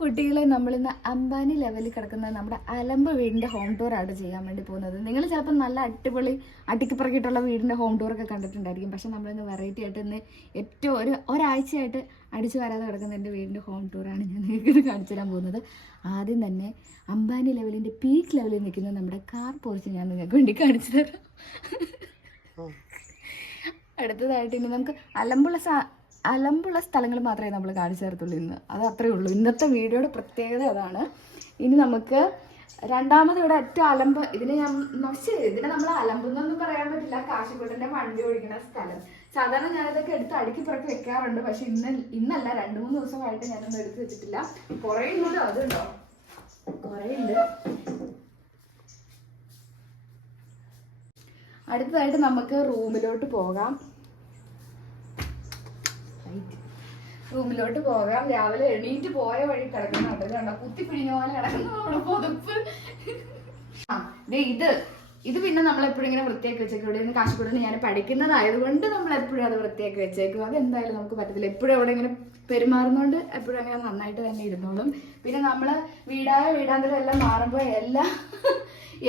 കുട്ടികളെ, നമ്മളിന്ന് അംബാനി ലെവലിൽ കിടക്കുന്ന നമ്മുടെ അലമ്പ് വീടിൻ്റെ ഹോം ടൂറാണ് ചെയ്യാൻ വേണ്ടി പോകുന്നത്. നിങ്ങൾ ചിലപ്പോൾ നല്ല അടിപൊളി അടിക്കിപ്പറക്കിയിട്ടുള്ള വീടിൻ്റെ ഹോം ടൂറൊക്കെ കണ്ടിട്ടുണ്ടായിരിക്കും. പക്ഷേ നമ്മളിന്ന് വെറൈറ്റി ആയിട്ട് ഇന്ന് ഏറ്റവും ഒരാഴ്ചയായിട്ട് അടിച്ചു വരാതെ കിടക്കുന്ന എൻ്റെ വീടിൻ്റെ ഹോം ടൂറാണ് ഞാൻ നിങ്ങൾക്ക് കാണിച്ചു തരാൻ പോകുന്നത്. ആദ്യം തന്നെ അംബാനി ലെവലിൻ്റെ പീക്ക് ലെവലിൽ നിൽക്കുന്ന നമ്മുടെ കാർ പോർച്ച് ഞാൻ നിങ്ങൾക്ക് വേണ്ടി കാണിച്ചു തരാം. അടുത്തതായിട്ട് ഇനി നമുക്ക് അലമ്പുള്ള സ്ഥലങ്ങൾ മാത്രമേ നമ്മൾ കാണിച്ചു തരത്തുള്ളൂ ഇന്ന്. അത് അത്രയേ ഉള്ളൂ. ഇന്നത്തെ വീഡിയോയുടെ പ്രത്യേകത അതാണ്. ഇനി നമുക്ക് രണ്ടാമത് ഇവിടെ ഏറ്റവും അലമ്പ്, ഇതിനെ നമ്മൾ അലമ്പെന്നൊന്നും പറയാൻ പറ്റില്ല. കാശിക്കോട്ടൻ്റെ വണ്ടി ഓടിക്കുന്ന സ്ഥലം. സാധാരണ ഞാനിതൊക്കെ എടുത്ത് അടുക്കി പുറത്ത് വെക്കാറുണ്ട്. പക്ഷെ ഇന്നല്ല, 2-3 ദിവസമായിട്ട് ഞാനൊന്നും എടുത്ത് വെച്ചിട്ടില്ല. കുറേ ഉണ്ടല്ലോ, അതുണ്ടോ, കുറേ ഉണ്ട്. അടുത്തതായിട്ട് നമുക്ക് റൂമിലോട്ട് പോകാം. രാവിലെ എണീറ്റ് പോയ വഴി കിടക്കുന്നുണ്ട്. കണ്ടോ, കുത്തിപ്പിടിഞ്ഞ പോലെ കിടക്കുന്ന പൊതുപ്പ്. ഇത് പിന്നെ നമ്മളെപ്പോഴും ഇങ്ങനെ വൃത്തിയാക്കി വെച്ചേക്കും. ഇവിടെ നിന്ന് കാശിക്കൂടെ ഞാൻ പഠിക്കുന്നതായതുകൊണ്ട് നമ്മളെപ്പോഴും അത് വൃത്തിയാക്കി വെച്ചേക്കും. അതെന്തായാലും നമുക്ക് പറ്റത്തില്ല. എപ്പോഴും അവിടെ ഇങ്ങനെ പെരുമാറുന്നതുകൊണ്ട് എപ്പോഴും അങ്ങനെ നന്നായിട്ട് തന്നെ ഇരുന്നോളും. പിന്നെ നമ്മൾ വീടാന്തരം എല്ലാം മാറുമ്പോൾ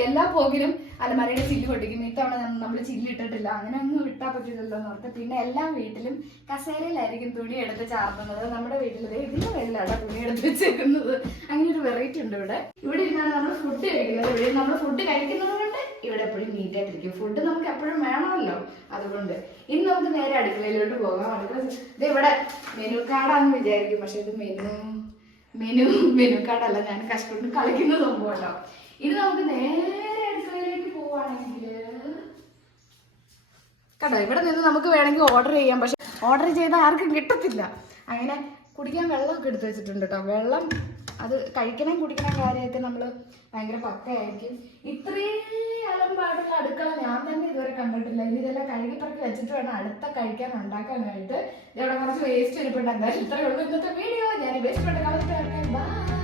എല്ലാ പോകിലും അലമാരയുടെ ചില്ല് പൊട്ടിക്കും. ഇത്തവണ നമ്മൾ ചില്ലിട്ടിട്ടില്ല. അങ്ങനെ ഒന്നും ഇട്ടാൽ പറ്റില്ലല്ലോ എന്ന് ഓർത്ത് പിന്നെ എല്ലാ വീട്ടിലും കസേരയിലായിരിക്കും തുണി എടുത്ത് ചാർത്തുന്നത്. നമ്മുടെ വീട്ടിൽ ഇതിന്റെ മേലിലാണ് തുണി എടുത്ത് വെച്ചേക്കുന്നത്. അങ്ങനെ ഒരു വെറൈറ്റി ഉണ്ട് ഇവിടെ. ഇവിടെ ഇരുന്നാണ് നമ്മൾ ഫുഡ് കഴിക്കുന്നത്. ഇവിടെ നമ്മൾ ഫുഡ് കഴിക്കുന്നത് കൊണ്ട് ഇവിടെ എപ്പോഴും നീറ്റായിട്ടിരിക്കും. ഫുഡ് നമുക്ക് എപ്പോഴും വേണമല്ലോ, അതുകൊണ്ട്. ഇനി നമുക്ക് നേരെ അടുക്കളയിലോട്ട് പോകാം. ഇത് ഇവിടെ മെനു കാർഡാന്ന് വിചാരിക്കും. പക്ഷെ ഇത് മെനു കാർഡല്ല, ഞാൻ കഷ്ടപ്പെട്ട് കളിക്കുന്ന സംഭവമല്ലോ. ഇത് നമുക്ക് നേരെ അടുക്കളയിലേക്ക് പോവാണെങ്കിൽ കേട്ടോ, ഇവിടെ നിന്ന് നമുക്ക് വേണമെങ്കിൽ ഓർഡർ ചെയ്യാം. പക്ഷെ ഓർഡർ ചെയ്താൽ ആർക്കും കിട്ടത്തില്ല. അങ്ങനെ കുടിക്കാൻ വെള്ളമൊക്കെ എടുത്ത് വെച്ചിട്ടുണ്ട് കേട്ടോ. വെള്ളം അത് കഴിക്കണം കുടിക്കണം കാര്യമൊക്കെ നമ്മൾ ഭയങ്കര പക്കയായിരിക്കും. ഇത്രയും അലമ്പായിട്ടുള്ള അടുക്കള ഞാൻ തന്നെ ഇതുവരെ കണ്ടിട്ടില്ല. ഇനി ഇതെല്ലാം കഴുകി പറക്കി വെച്ചിട്ട് വേണം അടുത്ത കഴിക്കാൻ ഉണ്ടാക്കാനായിട്ട്. ഇവിടെ കുറച്ച് വേസ്റ്റ് ഇരിപ്പുണ്ട്. എന്തായാലും ഇത്രയേ ഉള്ളൂ ഇന്നത്തെ വീഡിയോ. ഞാൻ വേസ്റ്റ് കൊണ്ട് കളഞ്ഞിട്ട് ബൈ.